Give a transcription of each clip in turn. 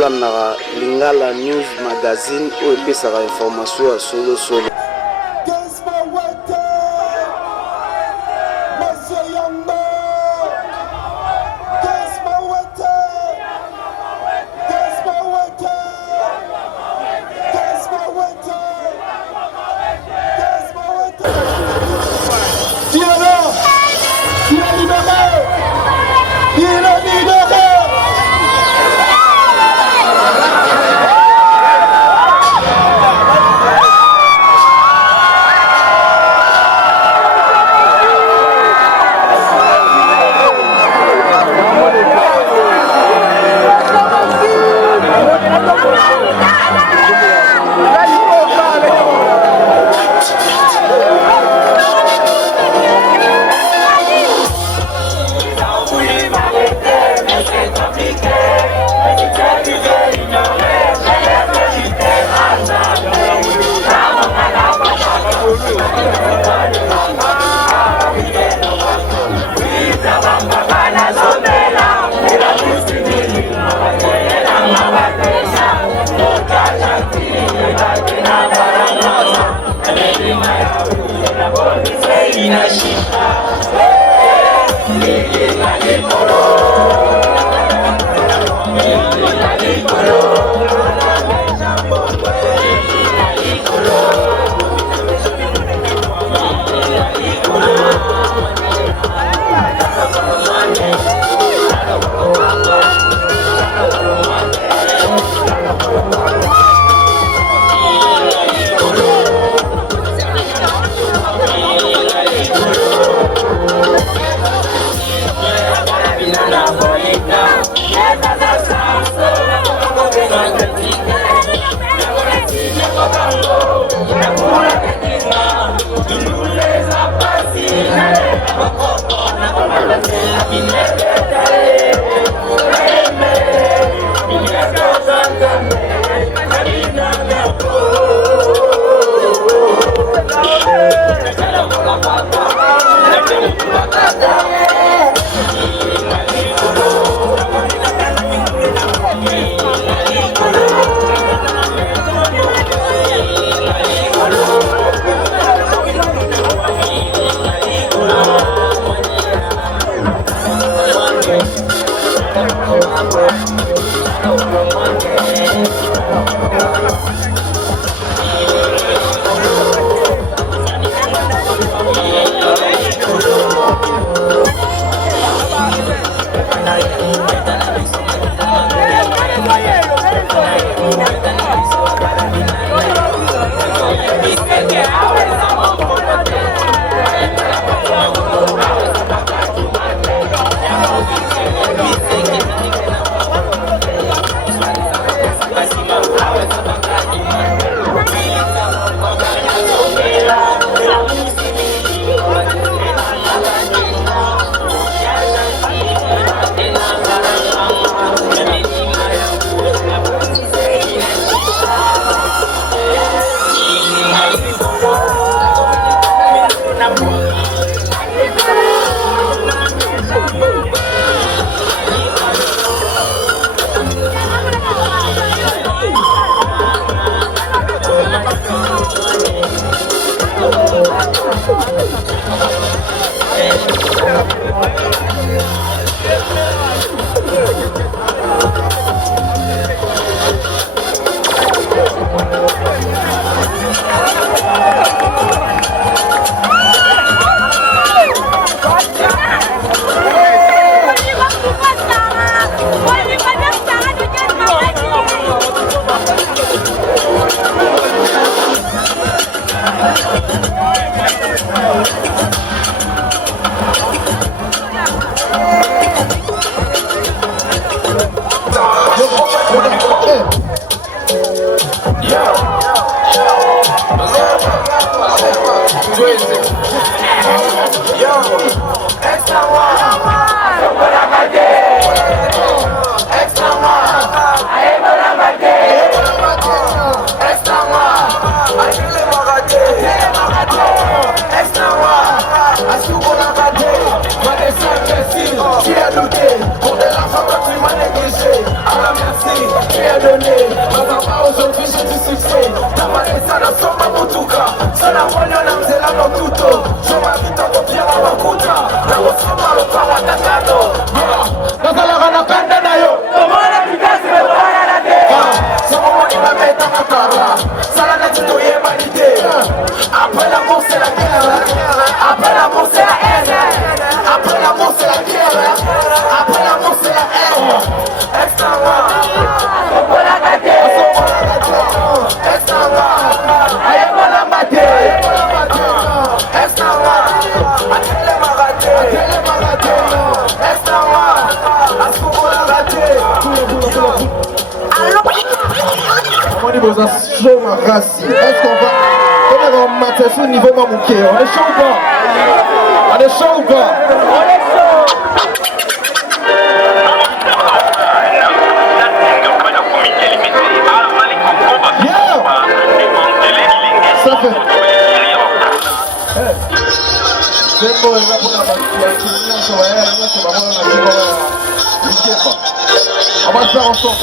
bolandaka Lingala News Magazine oyo epesaka information ya solo solo. chose à chaud ma race. Est-ce qu'on va... Comment on matin au niveau de mon cœur? On est chaud ou pas? On est chaud ou pas? Yeah! Ça fait... C'est bon, il va pour la on va le faire ensemble.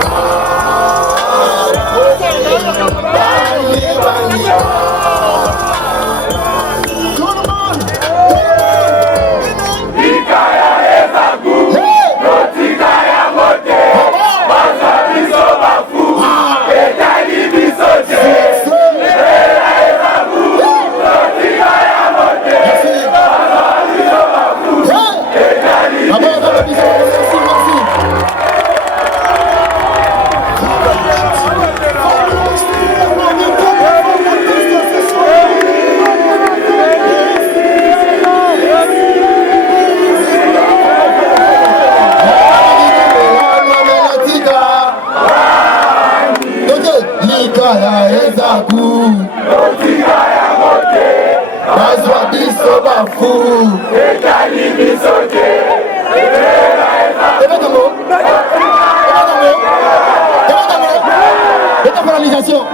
Bye. fou. Décentralisation.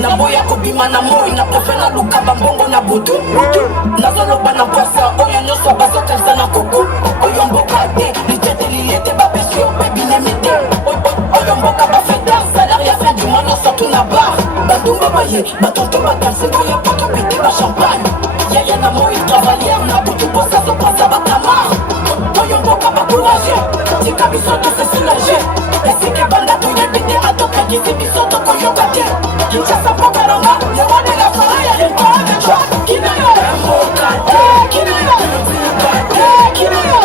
Naboya kobima na moi na profena luka bambongo na butu nazoloba na kwasa oyo nyonso bazotelisa na kuku oyo mboka te liteteli ete bapesi yo mpe binemi te oyo mboka bafeta salari ya fin du mois nyonso tu na bar bandumba baye batonto batansingo ya poto pete bachampagne yaya na moi travailleur na butu posa zopanza bakamar oyo mboka bakourage tika biso tose soulage esike banda toyebete atokakisi biso tokoyoka te Kinshasa Pokaranga, le roi de la forêt, le roi de Chouak, Kinayo, Kinayo, Kinayo,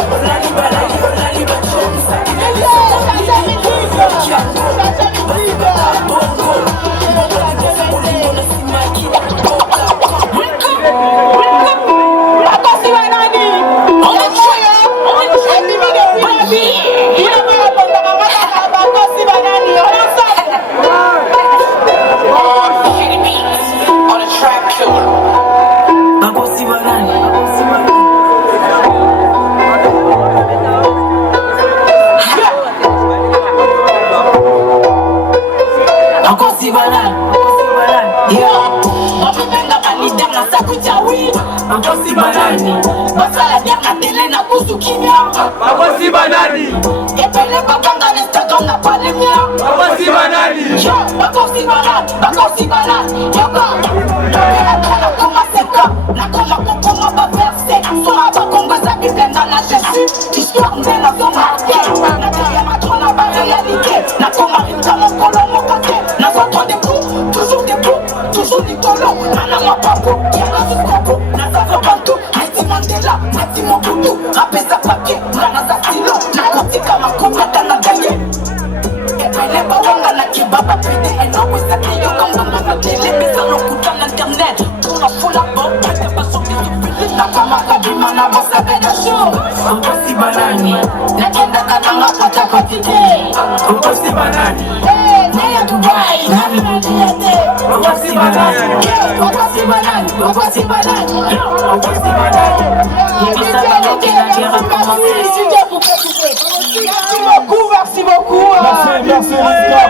Makosi banani, basala diaka tele na kusu kimia. Makosi banani, epele babanga Instagram na palemia. Makosi banani, yo, makosi banani, yoko. Na koma seka, na koma kokoma ba verse. Soma ba konga za bible na la Jésus. Histoire nena zo marqué. Na kaya matona ba réalité. Na koma rinta mon kolo mon kate. Na zoto des coups, toujours des coups, toujours du colo. Na ma papo, y'a du coco. Mati mobutu, rapesa papier, mwana za stilo. Nakotika makumata na ganye epele bawanga na kibaba pede enowe sa kiyo kambanga na tele bisa lokuta na internet tuna fula bomba te basoki tupili na kama kabima na bosa beda show Ukosi banani nakenda kananga pata patite Ukosi banani Naya Dubai nani madiate Ukosi banani Ukosi banani Ukosi banani Ukosi banani Yebisa baloke la guerre a commencé Merci beaucoup Merci Rizka.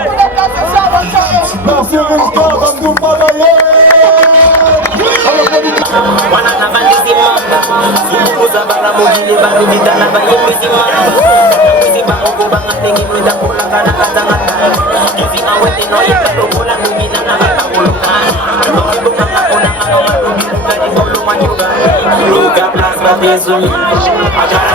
Merci Rizka, Bandumba Baye. Wana na vandizi mamba Sumukuza bala mugile baru vitana baye mwezi mamba Mwezi bango banga tengi mwenda kula kana katangata Yuzi na wete no yeka lokola numina na hata ulunga Mwezi bukanga kuna ngano marugi Luka di bolu manyuga Luka plasma bezumi Agara